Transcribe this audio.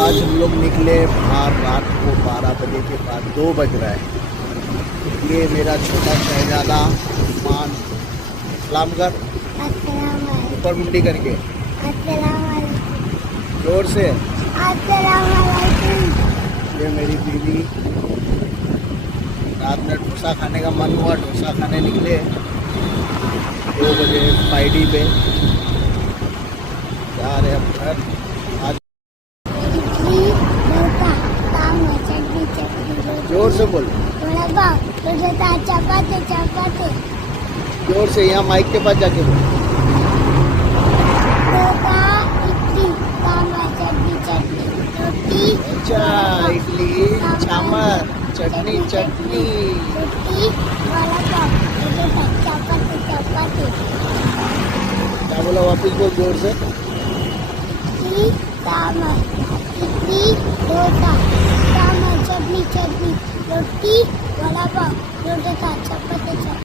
आज हम लोग निकले बाहर रात को 12 बजे के बाद 2 बज रहा है। ये मेरा छोटा शहजादा उस्मान सलाम कर ऊपर मुंडी करके जोर से। ये मेरी बीवी, रात में डोसा खाने का मन हुआ, डोसा खाने निकले 2 बजे पाइडी पे जा रहे हम घर। आज जोर से बोल, चपाते जोर से, यहाँ माइक के पास जाके बोल। अच्छा, इडली सांभर चटनी चटनी। क्या बोला, वापिस बोल जोर से। चटनी चटनी रोटी वड़ा पाव, चपाती।